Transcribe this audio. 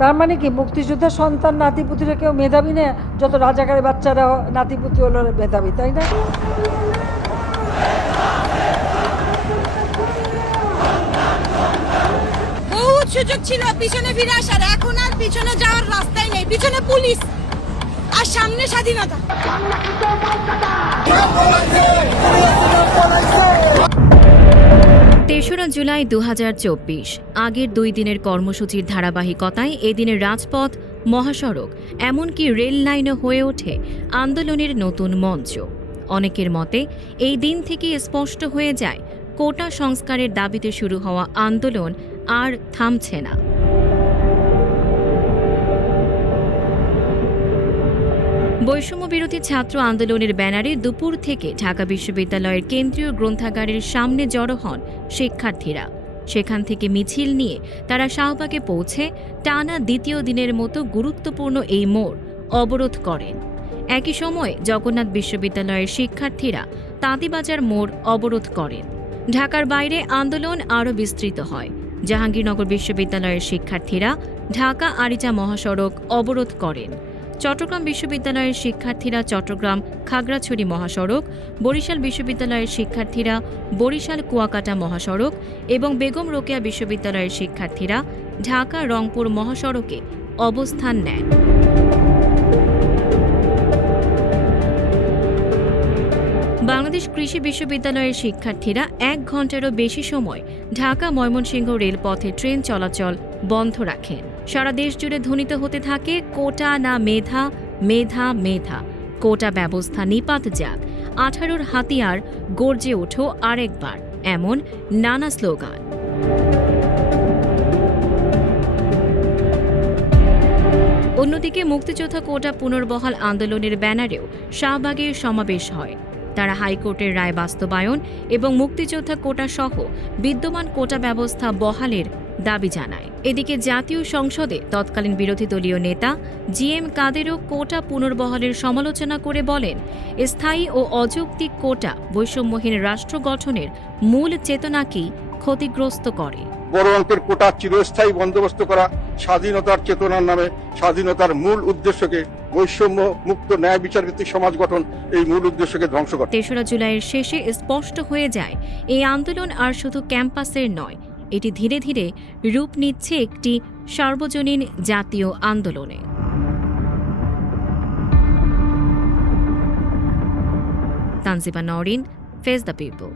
তার মানে কি মুক্তিযোদ্ধার সন্তান নাতিপুতিরা কেউ মেধাবী না, যত রাজাকারের বাচ্চারা নাতিপুতি হলো মেধাবী, তাই না? বহুত সুযোগ ছিল পিছনে ফিরে আসার, এখন আর পিছনে যাওয়ার রাস্তাই নেই। পিছনে পুলিশ আর সামনে স্বাধীনতা। ৩রা জুলাই ২০২৪ আগের ২ দিনের কর্মসূচির ধারাবাহিকতায় এদিনের রাজপথ, মহাসড়ক, এমনকি রেল লাইনও হয়ে ওঠে আন্দোলনের নতুন মঞ্চ। অনেকের মতে এই দিন থেকে স্পষ্ট হয়ে যায় কোটা সংস্কারের দাবিতে শুরু হওয়া আন্দোলন আর থামছে না। বৈষম্যবিরোধী ছাত্র আন্দোলনের ব্যানারে দুপুর থেকে ঢাকা বিশ্ববিদ্যালয়ের কেন্দ্রীয় গ্রন্থাগারের সামনে জড়ো হন শিক্ষার্থীরা। সেখান থেকে মিছিল নিয়ে তারা শাহবাগে পৌঁছে টানা দ্বিতীয় দিনের মতো গুরুত্বপূর্ণ এই মোড় অবরোধ করেন। একই সময়ে জগন্নাথ বিশ্ববিদ্যালয়ের শিক্ষার্থীরা তাঁতিবাজার মোড় অবরোধ করেন। ঢাকার বাইরে আন্দোলন আরও বিস্তৃত হয়। জাহাঙ্গীরনগর বিশ্ববিদ্যালয়ের শিক্ষার্থীরা ঢাকা আরিচা মহাসড়ক অবরোধ করেন। চট্টগ্রাম বিশ্ববিদ্যালয়ের শিক্ষার্থীরা চট্টগ্রাম খাগড়াছড়ি মহাসড়ক, বরিশাল বিশ্ববিদ্যালয়ের শিক্ষার্থীরা বরিশাল কুয়াকাটা মহাসড়ক এবং বেগম রোকেয়া বিশ্ববিদ্যালয়ের শিক্ষার্থীরা ঢাকা রংপুর মহাসড়কে অবস্থান নেন। বাংলাদেশ কৃষি বিশ্ববিদ্যালয়ের শিক্ষার্থীরা ১ ঘণ্টারও বেশি সময় ঢাকা ময়মনসিংহ রেলপথে ট্রেন চলাচল বন্ধ রাখেন। সারা দেশ জুড়ে ধ্বনিত হতে থাকে কোটা না মেধা, মেধা মেধা, কোটা ব্যবস্থা নিপাত যাক, ১৮র হাতিয়ার গর্জে ওঠো আরেকবার, এমন নানা স্লোগান। অন্যদিকে মুক্তিযোদ্ধা কোটা পুনর্বহাল আন্দোলনের ব্যানারেও শাহবাগে সমাবেশ হয়। তারা হাইকোর্টের রায় বাস্তবায়ন এবং মুক্তিযোদ্ধা কোটা সহ বিদ্যমান কোটা ব্যবস্থা বহালের দাবি জানায়। এদিকে জাতীয় সংসদে তৎকালীন বিরোধী দলীয় নেতা জি.এম. কাদেরও কোটা পুনর্বহালের সমালোচনা করে বলেন, স্থায়ী ও অযৌক্তিক কোটা বৈষম্যহীন রাষ্ট্র গঠনের মূল চেতনাকেই ক্ষতিগ্রস্ত করে। বড় অঙ্কের কোটা চিরস্থায়ী বন্দোবস্ত করা স্বাধীনতার চেতনার নামে স্বাধীনতার মূল উদ্দেশ্যকে, বৈষম্য মুক্ত ন্যায় বিচারভিত্তিক সমাজ গঠন, এই মূল উদ্দেশ্যকে ধ্বংস করে। ৩রা জুলাইয়ের শেষে স্পষ্ট হয়ে যায় এই আন্দোলন আর শুধু ক্যাম্পাসের নয়, এটি ধীরে ধীরে রূপ নিচ্ছে একটি সার্বজনীন জাতীয় আন্দোলনে। Tanjiba Nowrin, face the people.